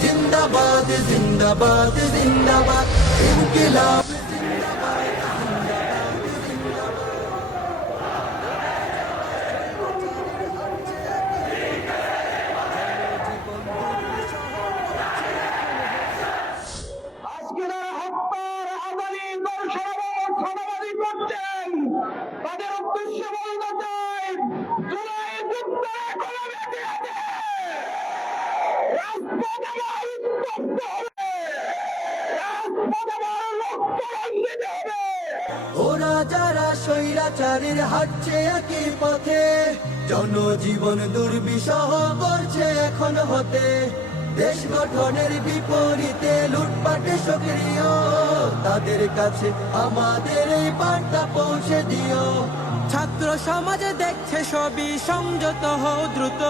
জিন্দাবাদ জিন্দাবাদ জিন্দাবাদ ইনকিলাব ওরা যারা পথে, জনজীবন দুর্বিষহ করছে এখন হতে। দেশ গঠনের বিপরীতে লুটপাটে সক্রিয়, তাদের কাছে আমাদের এই বার্তা পৌঁছে দিও। ছাত্র সমাজে দেখছে সবই সংযত হও দ্রুত।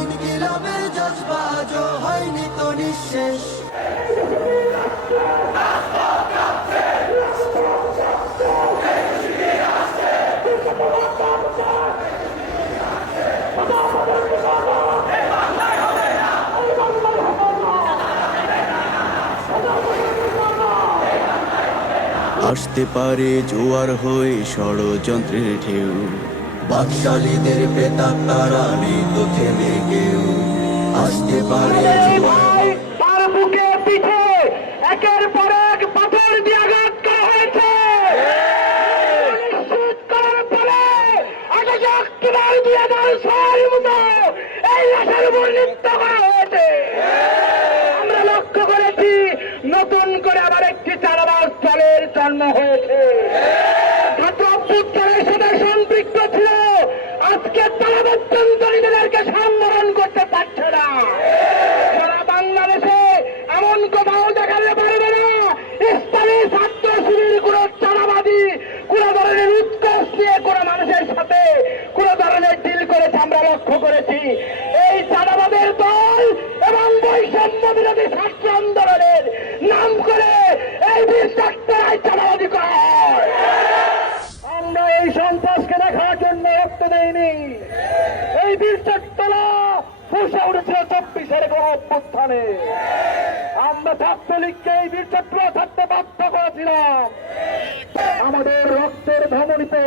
ইনকিলাবের জজবা হয়নি তো নিঃশেষ। আসতে পারে জোয়ার হয়ে ষড়যন্ত্রের ঢেউ। বাকশালীদের প্রেতাত্মারা তারা নেই তো থেমে কেউ। আসতে পারে এই জোয়ার ভাই তার বুকে পিঠে একের পর এক পাথর দিয়ে আঘাত করা হয়েছে। করার পরে আকাশে অক্টোবর দুই হাজার ছয়ের মতো এই লাশের উপর নৃত্য করা হয়েছে। আমরা লক্ষ্য করেছি নতুন করে আবার একটি চারাবাস দলের জন্ম হয়েছে ছাত্র অভ্যুত্থানের সাথে সম্পৃক্ত ছিল। আজকে তারা সম্বরণ করতে পারছে না। সারা বাংলাদেশে এমন কোথাও দেখাতে পারবে না। স্থানীয় ছাত্র শিবির, কোন চারাবাদী কোন ধরনের উৎকর্ষ নিয়ে কোন মানুষের সাথে কোন ধরনের ডিল করেছে, আমরা লক্ষ্য করেছি। সন্ত্রাসকে দেখার জন্য রক্ত দেইনি এই বীর চট্টলা ফুসে উঠেছিল চব্বিশের গণ অভ্যুত্থানে। আমরা ছাত্রলীগকে এই বীর চট্টলা থাকতে বাধ্য করেছিলাম। আমাদের রক্তের ধমনীতে,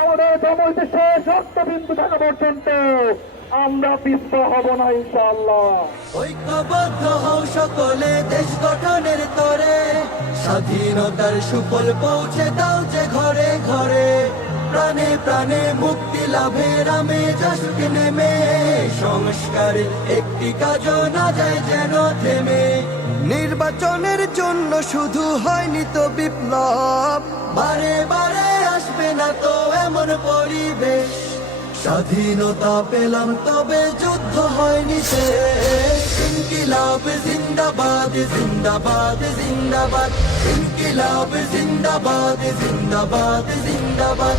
আমাদের ধমনীতে শেষ রক্তবিন্দু থাকা পর্যন্ত আমরা পিছপ হব না, ইনশাআল্লাহ। ঐক্যবদ্ধ হও সকলে দেশ গঠনের তরে। স্বাধীনতার সুফল পৌঁছে দাও যে ঘরে ঘরে। প্রাণে প্রাণে মুক্তি লাভের আমে যাসুক নেমে। সংস্কারে একটি কাজ না যায় যেন থেমে। নির্বাচনের জন্য শুধু হয়নি তো বিপ্লব। বারে বারে আসবে না তো এমন পরিবেশ। স্বাধীনতা পেলাম তবে যুদ্ধ হয়নি শেষ। ইনকিলাব জিন্দাবাদ জিন্দাবাদ জিন্দাবাদ। ইনকিলাব জিন্দাবাদ জিন্দাবাদ জিন্দাবাদ।